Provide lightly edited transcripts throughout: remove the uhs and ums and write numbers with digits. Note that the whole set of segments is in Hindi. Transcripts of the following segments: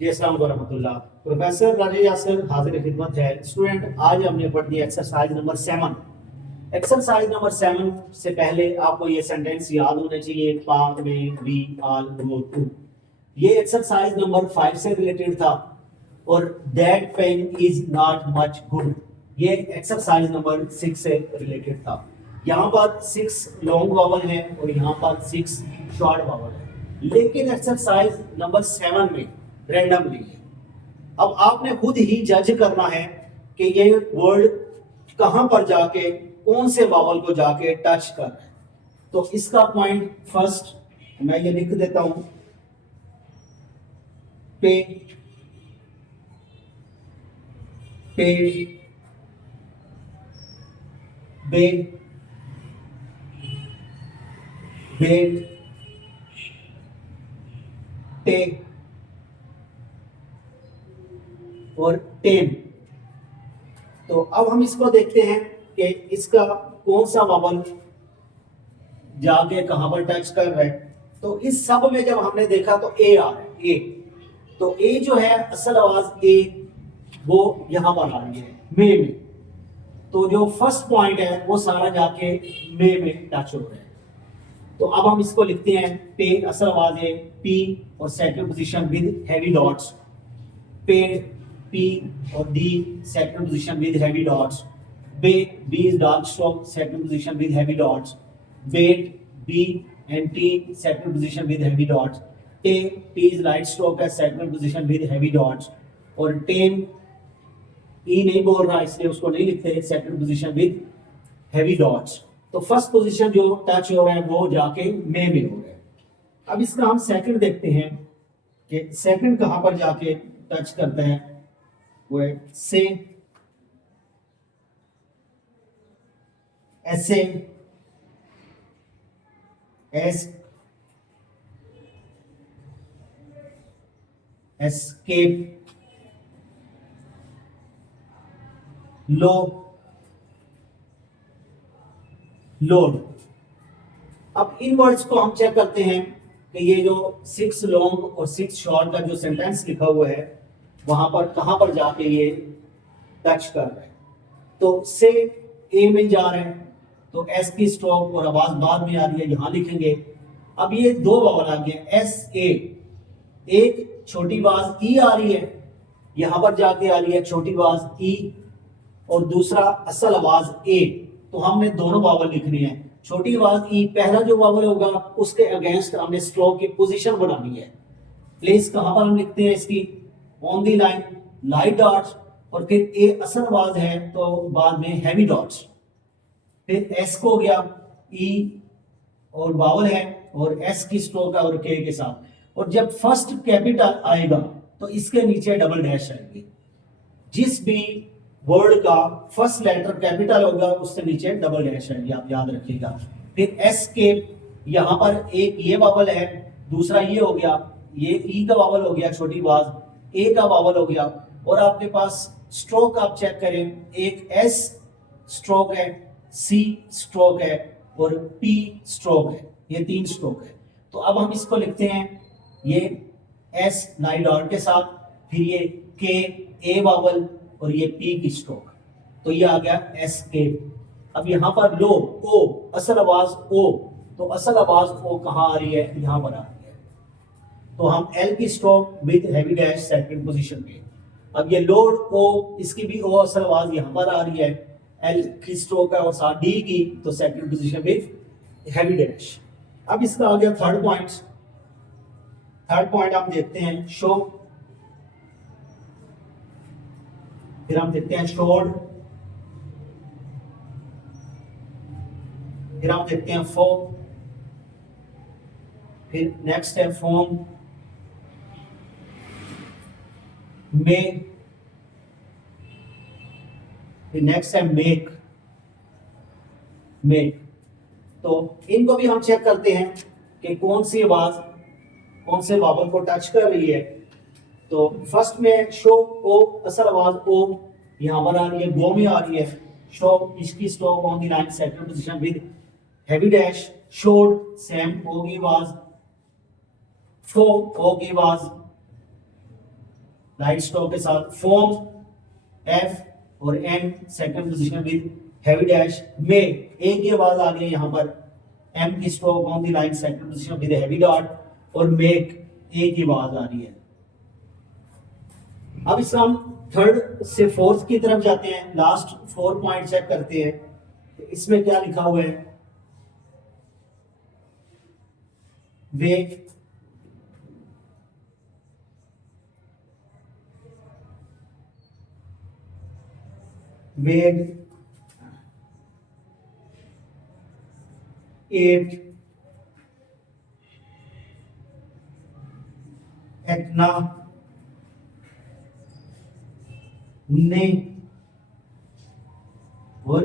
जी अस्सलाम वालेकुम रहमतुल्लाह। प्रोफेसर राजे यासर हाजिर खिदमत है। स्टूडेंट, आज हमने पढ़ दी एक्सरसाइज नंबर 7। एक्सरसाइज नंबर 7 से पहले आपको ये सेंटेंस याद होने चाहिए, पार्क में वी ऑल गो टू। ये एक्सरसाइज नंबर 5 से रिलेटेड था और that pain is not much good ये एक्सरसाइज नंबर 6 से रिलेटेड था। यहाँ पर 6 लॉन्ग वावल है और यहाँ पर 6 शॉर्ट वावल है, लेकिन एक्सरसाइज नंबर 7 में रैंडमली है। अब आपने खुद ही जज करना है कि ये वर्ड कहां पर जाके कौन से वावल को जाके टच कर रहा है। तो इसका पॉइंट फर्स्ट मैं ये लिख देता हूं, पे पे बे बेट टे और टेम। तो अब हम इसको देखते हैं कि इसका कौन सा वावल जाके कहां पर टच कर रहा है। तो इस सब में जब हमने देखा तो ए आ रहा है, ए। तो ए जो है असल आवाज ए वो यहां पर आ रही है मे में। तो जो फर्स्ट पॉइंट है वो सारा जाके मे में टच हो रहा है। तो अब हम इसको लिखते हैं, पे असल आवाज है पी और second position with heavy dots. पेड़ पी और D second position with heavy dots. बे B is dark stroke second position with heavy dots. बेट B and T second position with heavy dots. टे टी इज लाइट स्ट्रोक है second position with heavy dots. और टेम ई नहीं बोल रहा इसलिए उसको नहीं लिखते, second position with heavy dots. तो फर्स्ट पोजीशन जो टच हो रहा है वो जाके मे में हो रहा है। अब इसका हम सेकंड देखते हैं कि सेकंड कहां पर जाके टच करता है। वो है से, ऐसे, एस, एस्केप, लो, लोड। अब इन वर्ड्स को हम चेक करते हैं कि ये जो 6 लॉन्ग और 6 शॉर्ट का जो सेंटेंस लिखा हुआ है वहां पर कहां पर जाके ये टच कर रहा है। तो से ए में जा रहे हैं तो एस की स्ट्रोक और आवाज बाद में आ रही है, यहां लिखेंगे। अब ये दो वावल आ गए एस ए, एक छोटी आवाज ई आ रही है, यहां पर जाके आ रही है छोटी आवाज ई और दूसरा असल आवाज ए। तो हमने दोनों वावल लिखनी है। छोटी आवाज ई पहला जो वावल होगा उसके अगेंस्ट हमने स्ट्रोक की पोजीशन बनानी है। प्लेस कहां पर हम लिखते हैं इसकी, on the line, light dots और फिर ए असल आवाज है तो बाद में हैवी डॉट्स। फिर एस को गया ई और वावल है और एस की स्ट्रोक है और के के साथ। और जब फर्स्ट कैपिटल आएगा तो इसके नीचे डबल डैश आएगी। जिस भी वर्ड का फर्स्ट लेटर कैपिटल होगा उससे नीचे डबल डैश आएगी, आप याद रखिएगा। फिर एस के यहां पर एक ये वावल है, दूसरा ये हो गया, ये ई का वावल हो गया छोटी आवाज, ए का वावल हो गया। और आपके पास स्ट्रोक आप चेक करें, एक एस स्ट्रोक है, सी स्ट्रोक है और पी स्ट्रोक है, ये 3 स्ट्रोक है। तो अब हम इसको लिखते हैं, ये एस लाइट डॉट के साथ, फिर ये के ए वावल और ये पी की स्ट्रोक। तो ये आ गया एस के। अब यहां पर लो ओ असल आवाज ओ, तो असल आवाज ओ कहां आ रही है, यहां पर आ रही है। तो हम एल की stroke with heavy dash second position पे। अब ये लोड ओ, इसकी भी ओ असल आवाज यहां पर आ रही है, एल की स्ट्रोक है और साथ डी की, तो second position with heavy dash. अब इसका आ गया थर्ड पॉइंट। थर्ड पॉइंट हम देखते हैं शो, फिर हम देखते हैं शोड, फिर हम देखते हैं फो, फिर नेक्स्ट है फोम, में, फिर नेक्स्ट है मेक, मेक। तो इनको भी हम चेक करते हैं कि कौन सी आवाज कौन से वावल को टच कर रही है। तो फर्स्ट में शो ओ असल आवाज ओ यहां पर आ रही है, गो में आ रही है। शो इसकी stroke on the line second position with heavy dash. शोड सेम ओ की आवाज, फो ओ की आवाज, लाइट स्ट्रोक के साथ फॉर्म एफ और N second position with heavy dash में ए की आवाज आ गई यहाँ पर, एम की stroke on the line second position with heavy dot, और मेक ए की आवाज आ रही है। अब इसका हम थर्ड से फोर्थ की तरफ जाते हैं, लास्ट 4 पॉइंट चेक करते हैं। तो इसमें क्या लिखा हुआ है, वेक वेग 8 एक्ना ने और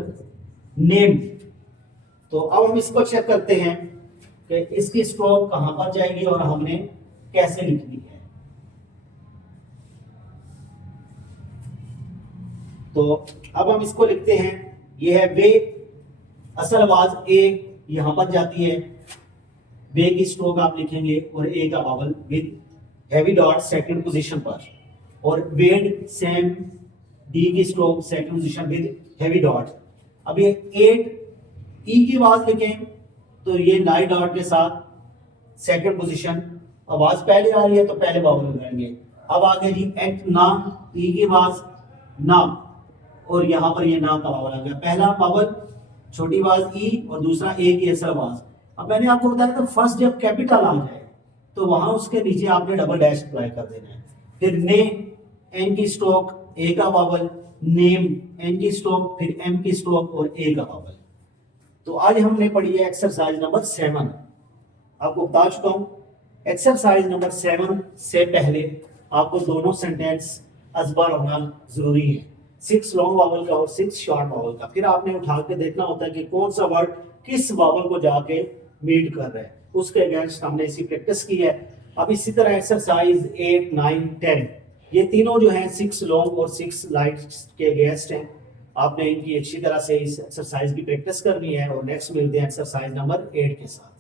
नेम। तो अब हम इसको चेक करते हैं कि इसकी स्ट्रोक कहां पर जाएगी और हमने कैसे लिखनी है। तो अब हम इसको लिखते हैं, ये है वे, असल आवाज ए यहां पर जाती है, वे की स्ट्रोक आप लिखेंगे और ए का vowel with heavy dot second position पर, और वेड सेम डी की stroke second position with heavy dot. अब ये 8 ई की आवाज लिखें तो ये लाइट डॉट के साथ सेकंड पोजीशन, आवाज पहले आ रही है तो पहले वावल लगाएंगे। अब आगे जी एट ना, ई की आवाज ना, और यहां पर ये ना का वावल आ गया, पहला वावल छोटी आवाज ई और दूसरा ए की असल आवाज। अब मैंने आपको बताया था फर्स्ट जब कैपिटल आ जाए तो वहां उसके नीचे आपने डबल डैश अप्लाई कर देना है। फिर ने, एन की स्ट्रोक, ए का वावल, नेम, एन की स्ट्रोक, फिर एम की स्ट्रोक और ए का वावल। तो आज हमने पढ़ी है एक्सरसाइज नंबर 7। आपको बता चुका हूं एक्सरसाइज नंबर 7 से पहले आपको दोनों सेंटेंस अजबर होना जरूरी है, 6 लॉन्ग वावल का और 6 शॉर्ट वावल का। फिर आपने उठा के देखना होता है कि कौन सा वर्ड किस वावल को जाके मीट कर रहा है, उसके अगेंस्ट हमने इसी प्रैक्टिस की है। अब इसी तरह एक्सरसाइज 8, 9, 10 ये तीनों जो हैं 6 लॉन्ग और 6 लाइट के अगेंस्ट हैं। आपने इनकी अच्छी तरह से इस एक्सरसाइज की प्रैक्टिस करनी है, और नेक्स्ट मिलते हैं एक्सरसाइज नंबर 8 के साथ।